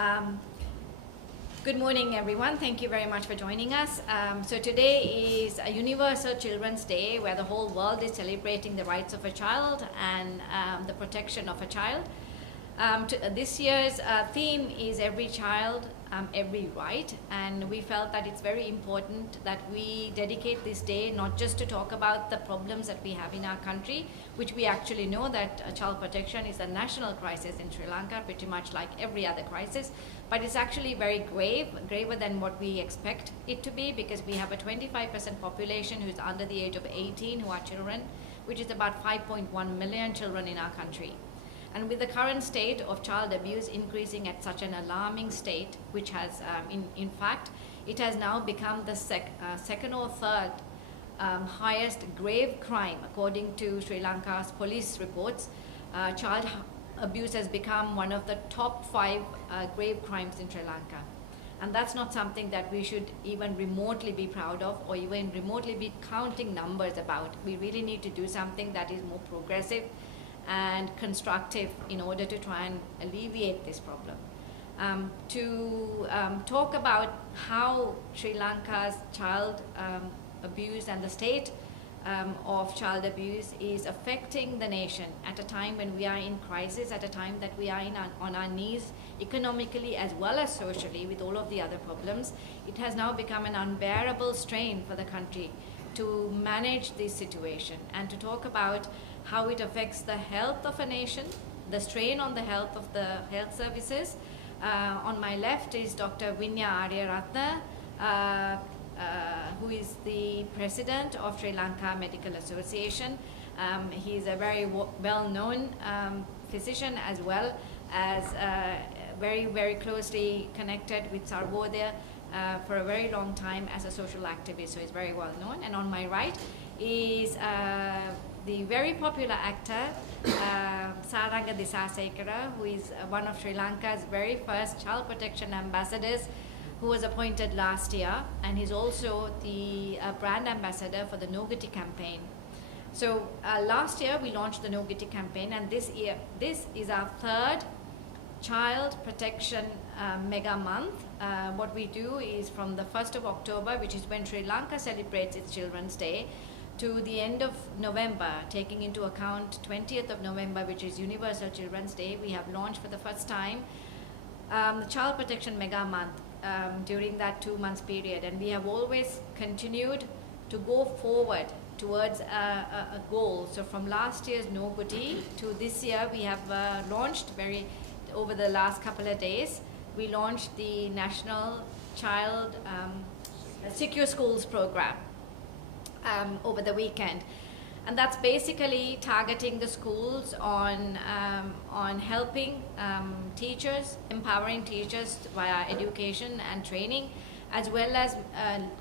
Um, Good morning, everyone. Thank you very much for joining us. So today is a Universal Children's Day, where the whole world is celebrating the rights of a child and the protection of a child. This year's theme is Every Child, Every Right, and we felt that it's very important that we dedicate this day not just to talk about the problems that we have in our country, which we actually know that child protection is a national crisis in Sri Lanka, pretty much like every other crisis, but it's actually very grave, graver than what we expect it to be, because we have a 25% population who's under the age of 18 who are children, which is about 5.1 million children in our country. And with the current state of child abuse increasing at such an alarming state, which has, in fact, it has now become the second or third highest grave crime, according to Sri Lanka's police reports. Child abuse has become one of the top 5 grave crimes in Sri Lanka. And that's not something that we should even remotely be proud of or even remotely be counting numbers about. We really need to do something that is more progressive and constructive in order to try and alleviate this problem. To talk about how Sri Lanka's child abuse and the state of child abuse is affecting the nation at a time when we are in crisis, at a time that we are on our knees economically as well as socially with all of the other problems, it has now become an unbearable strain for the country to manage this situation, and to talk about how it affects the health of a nation, the strain on the health of the health services. On my left is Dr. Vinya Aryaratna, who is the president of Sri Lanka Medical Association. He's a very well-known physician, as well as very, very closely connected with Sarvodaya for a very long time as a social activist, so he's very well known. And on my right is the very popular actor, Saranga Disasekara, who is one of Sri Lanka's very first child protection ambassadors, who was appointed last year, and he's also the brand ambassador for the No Giti campaign. So last year we launched the No Giti campaign, and this is our third child protection mega month. What we do is from the 1st of October, which is when Sri Lanka celebrates its Children's Day, to the end of November, taking into account 20th of November, which is Universal Children's Day, we have launched for the first time the Child Protection Mega Month during that 2 months period. And we have always continued to go forward towards a goal. So from last year's No Giti to this year, we have launched over the last couple of days, we launched the National Child Secure Schools program over the weekend. And that's basically targeting the schools on helping teachers, empowering teachers via education and training, as well as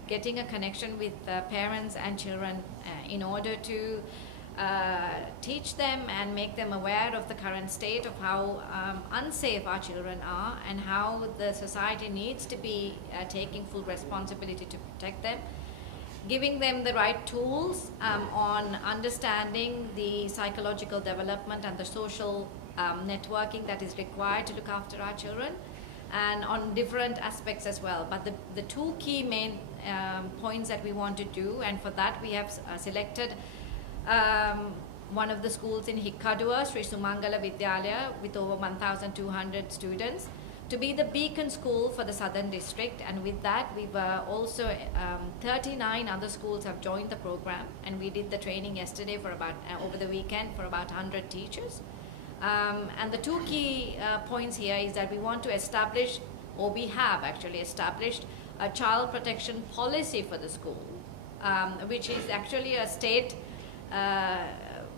getting a connection with parents and children in order to teach them and make them aware of the current state of how unsafe our children are, and how the society needs to be taking full responsibility to protect them, giving them the right tools on understanding the psychological development and the social networking that is required to look after our children, and on different aspects as well. But the 2 key main points that we want to do, and for that we have selected one of the schools in Hikkadua, Sri Sumangala Vidyalaya, with over 1,200 students, to be the beacon school for the Southern District. And with that, we've also 39 other schools have joined the program, and we did the training yesterday for about over the weekend for about 100 teachers. And the 2 key points here is that we want to establish, or we have actually established, a child protection policy for the school, which is actually a state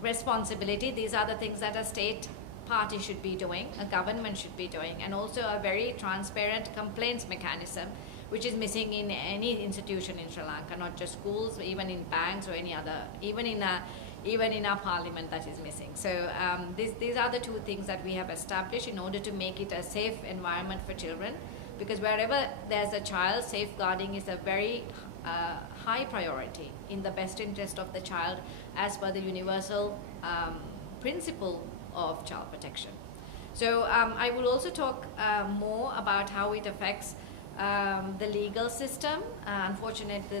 responsibility. These are the things that a state party should be doing, a government should be doing, and also a very transparent complaints mechanism, which is missing in any institution in Sri Lanka, not just schools, even in banks or any other, even in our parliament, that is missing. So these are the 2 things that we have established in order to make it a safe environment for children, because wherever there's a child, safeguarding is a very high priority in the best interest of the child, as per the universal principle of child protection. So I will also talk more about how it affects the legal system. Unfortunately,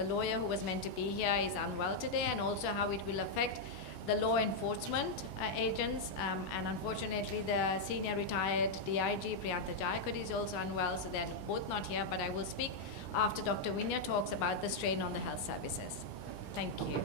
the lawyer who was meant to be here is unwell today, and also how it will affect the law enforcement agents, and unfortunately the senior retired DIG Priyantha Jayakody is also unwell, so they're both not here, but I will speak after Dr. Vinya talks about the strain on the health services. Thank you.